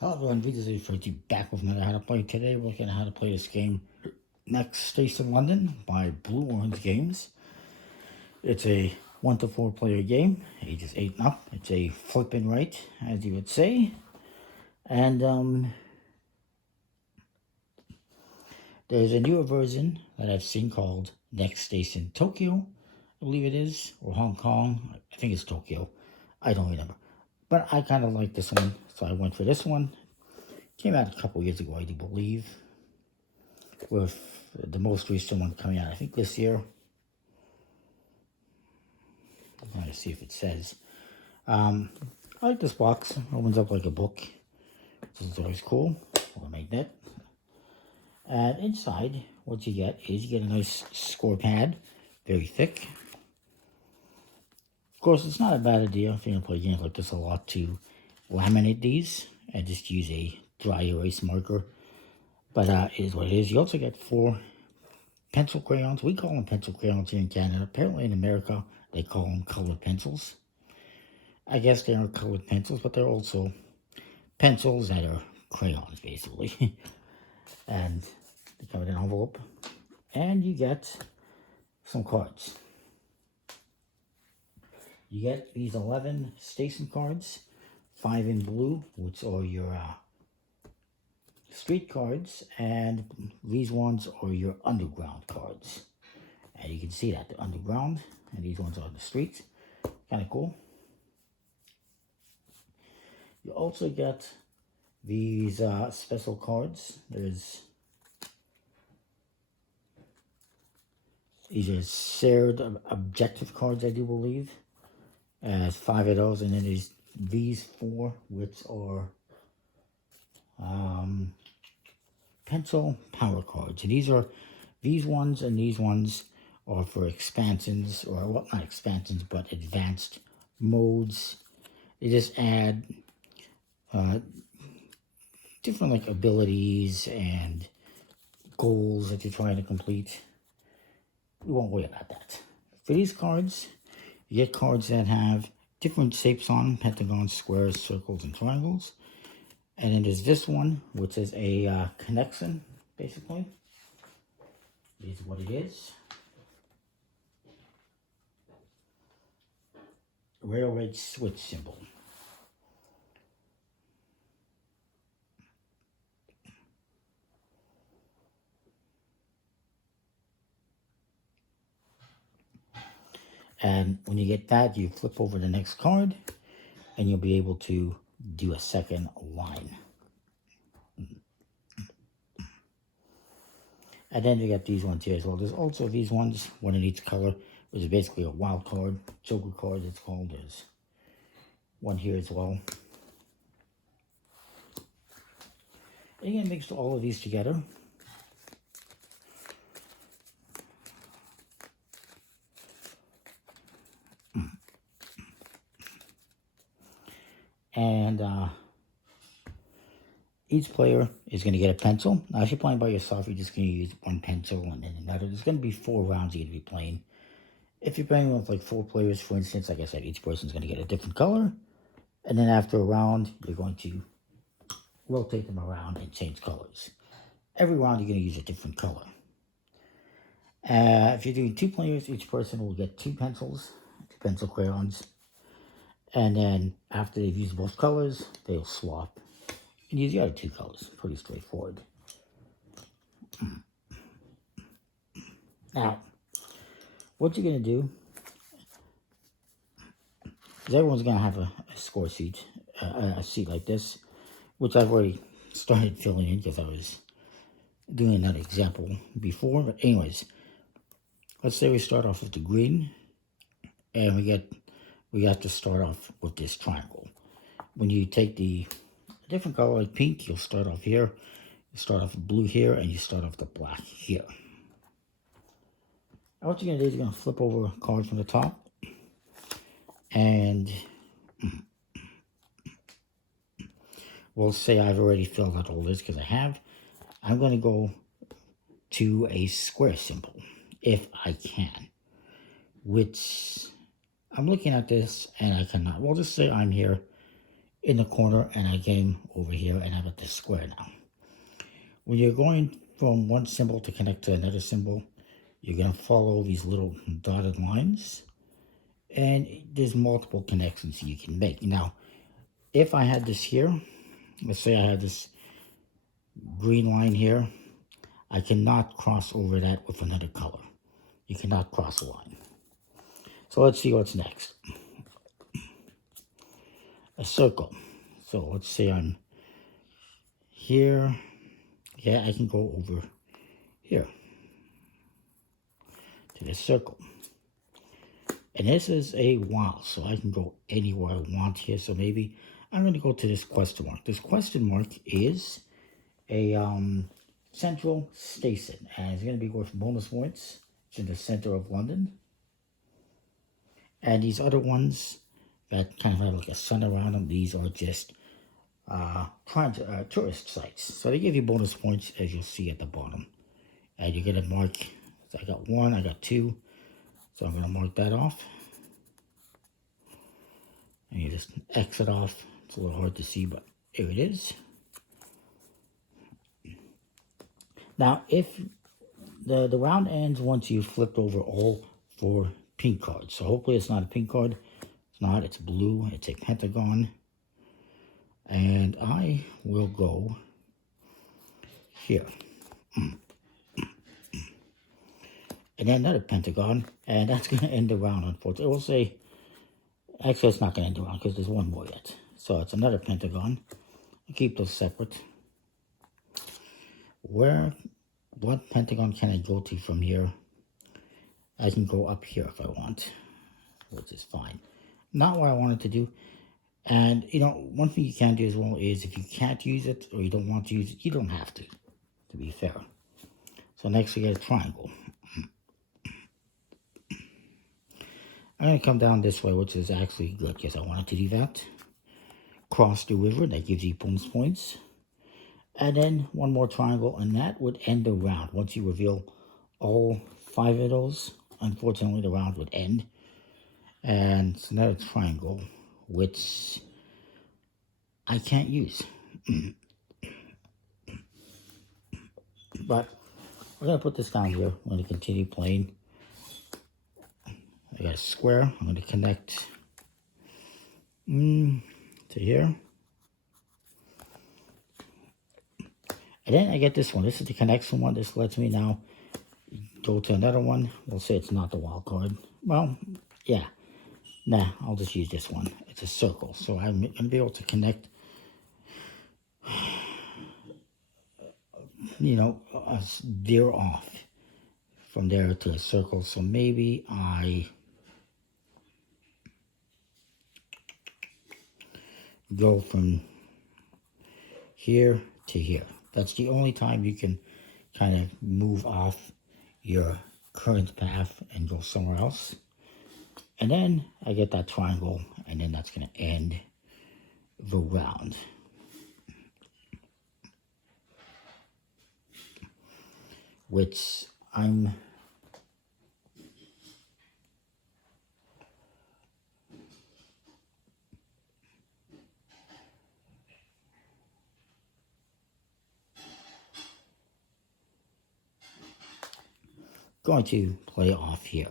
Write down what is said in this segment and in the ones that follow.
Hello everyone, this is Fritzy back with another How to Play. Today we're looking at how to play this game, Next Station London by Blue Orange Games. It's a 1 to 4 player game, ages 8 and up. It's a flip and right, as you would say. And there's a newer version that I've seen called Next Station Tokyo, I believe it is, or Hong Kong. I think it's Tokyo. I don't remember. But I kind of like this one, so I went for this one. Came out a couple years ago, I do believe, with the most recent one coming out, I think, this year. I'm going to see if it says. I like this box. It opens up like a book. This is always cool. Or a magnet. And inside, what you get is you get a nice score pad, very thick. Of course, it's not a bad idea if you're going to play games like this a lot to laminate these and just use a dry erase marker. But it is what it is. You also get 4 pencil crayons. We call them pencil crayons here in Canada. Apparently in America, they call them colored pencils. I guess they are colored pencils, but they're also pencils that are crayons, basically. And they come in an envelope. And you get some cards. You get these 11 station cards, 5 in blue, which are your street cards, and these ones are your underground cards. And you can see that they're underground, and these ones are the streets. Kind of cool. You also get these special cards. These are shared objective cards, I do believe. As 5 of those, and then there's these 4, which are pencil power cards. And these ones and these ones are for expansions, or well, not expansions, but advanced modes. They just add different like abilities and goals that you're trying to complete. We won't worry about that. For these cards, you get cards that have different shapes on them: pentagons, squares, circles, and triangles. And then there's this one, which is a connection, basically. This is what it is. Railroad switch symbol. And when you get that, you flip over the next card, and you'll be able to do a second line. And then you get these ones here as well. There's also these ones, one in each color, which is basically a wild card, joker card it's called. There's one here as well. And you're going to mix all of these together. And each player is going to get a pencil. Now, if you're playing by yourself, you're just going to use one pencil and then another. There's going to be 4 rounds you're going to be playing. If you're playing with like 4 players, for instance, like I said, each person's going to get a different color. And then after a round, you're going to rotate them around and change colors. Every round, you're going to use a different color. If you're doing 2 players, each person will get 2 pencils, 2 pencil crayons. And then after they've used both colors, they'll swap and use the other 2 colors. Pretty straightforward. Now, what you're going to do is everyone's going to have a score sheet, a sheet like this, which I've already started filling in because I was doing another example before. But anyways, let's say we start off with the green, and we have to start off with this triangle. When you take the different color like pink, you'll start off here, you start off with blue here, and you start off the black here. Now what you're going to do is you're going to flip over a card from the top, and we'll say I've already filled out all this because I have. I'm going to go to a square symbol, if I can, which I'm looking at this and I cannot. We'll just say I'm here in the corner, and I came over here and I got this square now. When you're going from one symbol to connect to another symbol, you're going to follow these little dotted lines, and there's multiple connections you can make. Now, if I had this here, let's say I had this green line here, I cannot cross over that with another color. You cannot cross a line. So let's see what's next. A circle. So let's say I'm here. Yeah, I can go over here to this circle. And this is a wow, so I can go anywhere I want here. So maybe I'm going to go to this question mark. This question mark is a central station, and it's going to be worth bonus points. It's in the center of London. And these other ones that kind of have like a sun around them, these are just tourist sites. So they give you bonus points, as you'll see at the bottom. And you're going to mark, so I got 1, I got 2. So I'm going to mark that off. And you just X it off. It's a little hard to see, but here it is. Now, if the round ends once you've flipped over all 4 pink cards. So hopefully it's not a pink card. It's not, it's blue. It's a pentagon. And I will go here. And then another pentagon. And that's going to end the round, unfortunately. We'll say, actually it's not going to end the round because there's one more yet. So it's another pentagon. I'll keep those separate. What pentagon can I go to from here? I can go up here if I want, which is fine. Not what I wanted to do. And, you know, one thing you can do as well is if you can't use it or you don't want to use it, you don't have to be fair. So next we get a triangle. I'm going to come down this way, which is actually good because I wanted to do that. Cross the river, that gives you bonus points. And then one more triangle, and that would end the round. Once you reveal all 5 of those, unfortunately the round would end. And it's another triangle, which I can't use. But we're going to put this down here. I'm going to continue playing. I got a square. I'm going to connect to here. And then I get this one. This is the connection one. This lets me now go to another one. We'll say it's not the wild card. Well, yeah. Nah, I'll just use this one. It's a circle. So I'm going to be able to connect, you know, a veer off from there to a circle. So maybe I go from here to here. That's the only time you can kind of move off your current path and go somewhere else. And then I get that triangle, and then that's going to end the round. Which I'm going to play off here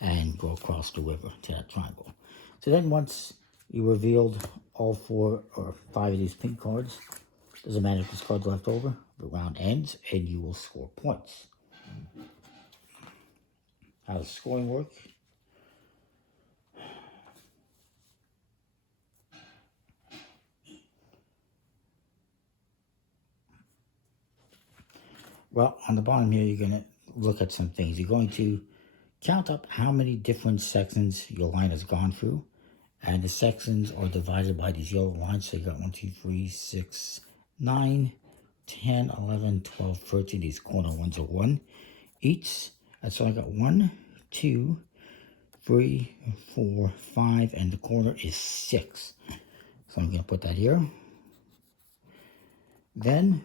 and go across the river to that triangle. So then once you revealed all 4 or 5 of these pink cards, doesn't matter if this card's left over, the round ends and you will score points. How does scoring work? Well, on the bottom here, you're going to look at some things. You're going to count up how many different sections your line has gone through. And the sections are divided by these yellow lines. So you got 1, 2, 3, 6, 9, 10, 11, 12, 13. These corner ones are 1 each. And so I got 1, 2, 3, 4, 5, and the corner is 6. So I'm going to put that here. Then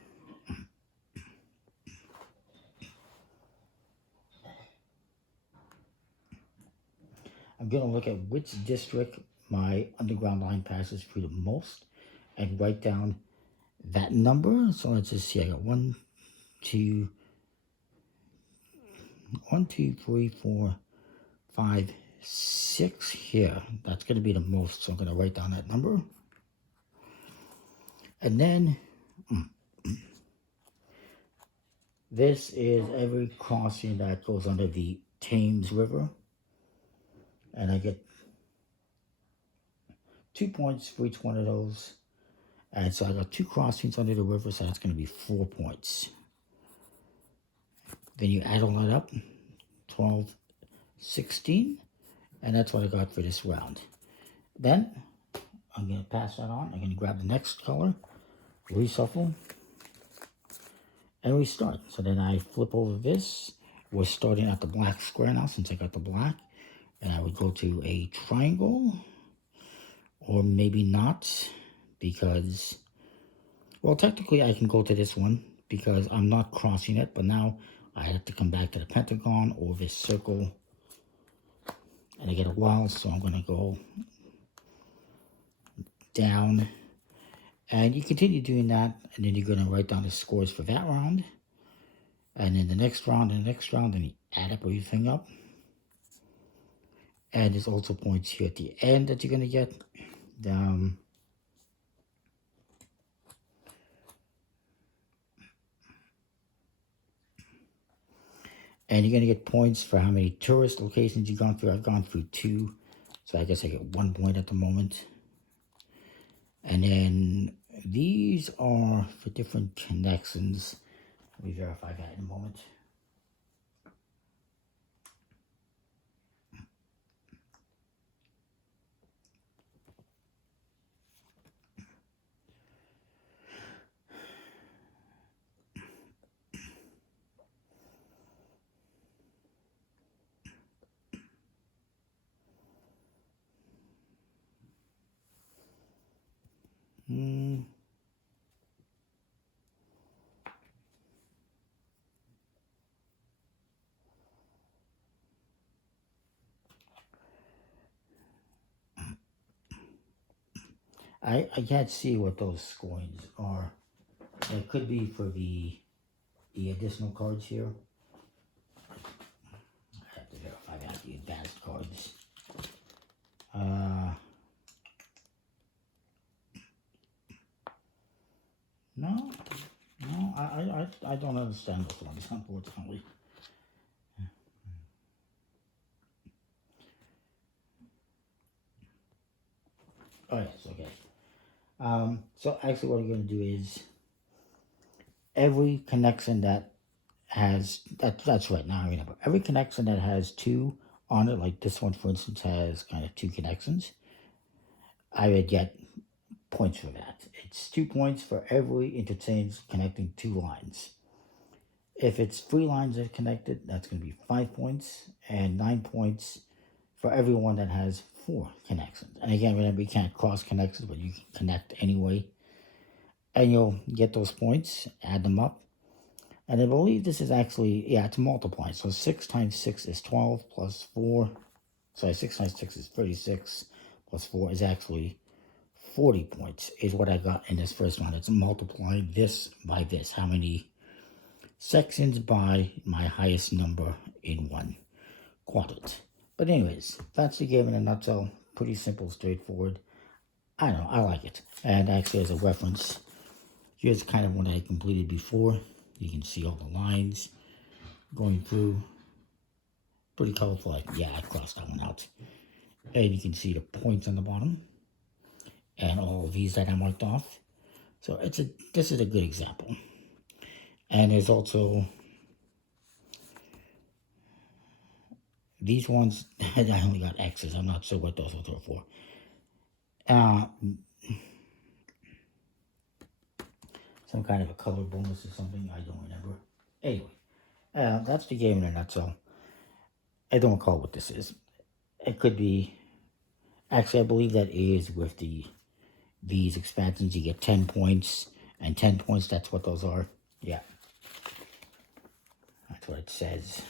I'm going to look at which district my underground line passes through the most and write down that number. So let's just see, I got 1, 2, 3, 4, 5, 6 here. That's going to be the most, so I'm going to write down that number. And then this is every crossing that goes under the Thames River. And I get 2 points for each one of those. And so I got 2 crossings under the river, so that's going to be 4 points. Then you add all that up, 12, 16, and that's what I got for this round. Then I'm going to pass that on. I'm going to grab the next color, reshuffle, and restart. So then I flip over this. We're starting at the black square now since I got the black. And I would go to a triangle, or maybe not, because, well, technically I can go to this one because I'm not crossing it, but now I have to come back to the pentagon or this circle, and I get a while, so I'm going to go down, and you continue doing that, and then you're going to write down the scores for that round, and then the next round, and the next round, and you add up everything up. And there's also points here at the end that you're going to get. And you're going to get points for how many tourist locations you've gone through. I've gone through 2, so I guess I get 1 point at the moment. And then these are for different connections. Let me verify that in a moment. I can't see what those scorings are. It could be for the additional cards here. I have to verify that, the advanced cards. No, I don't understand those ones, unfortunately. Oh yes, okay. So actually what I'm going to do is every connection that has, that's right now I remember, every connection that has 2 on it, like this one for instance has kind of 2 connections, I would get points for that. It's 2 points for every interchange connecting 2 lines. If it's 3 lines that are connected, that's going to be 5 points, and 9 points for everyone that has 4 connections. And again, remember, you can't cross connections, but you can connect anyway. And you'll get those points, add them up. And I believe this is actually, yeah, it's multiplying. So 6 times 6 is 12 plus 4. Sorry, 6 times 6 is 36 plus 4 is actually 40 points is what I got in this first one. It's multiplying this by this. How many sections by my highest number in one quadrant. But anyways, that's the game in a nutshell. Pretty simple, straightforward. I don't know, I like it. And actually as a reference, here's kind of one I completed before. You can see all the lines going through. Pretty colorful. Yeah, I crossed that one out. And you can see the points on the bottom. And all of these that I marked off. So this is a good example. And there's also these ones that I only got X's. I'm not sure what those are for. Some kind of a color bonus or something. I don't remember. Anyway, that's the game in a nutshell. I don't recall what this is. It could be. Actually, I believe that is with these expansions. You get 10 points, and 10 points. That's what those are. Yeah, that's what it says.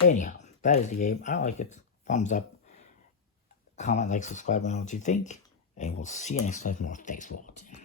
Anyhow, that is the game. I like it. thumbs up, comment, like, subscribe, and what you think. And we'll see you next time more. Thanks for watching.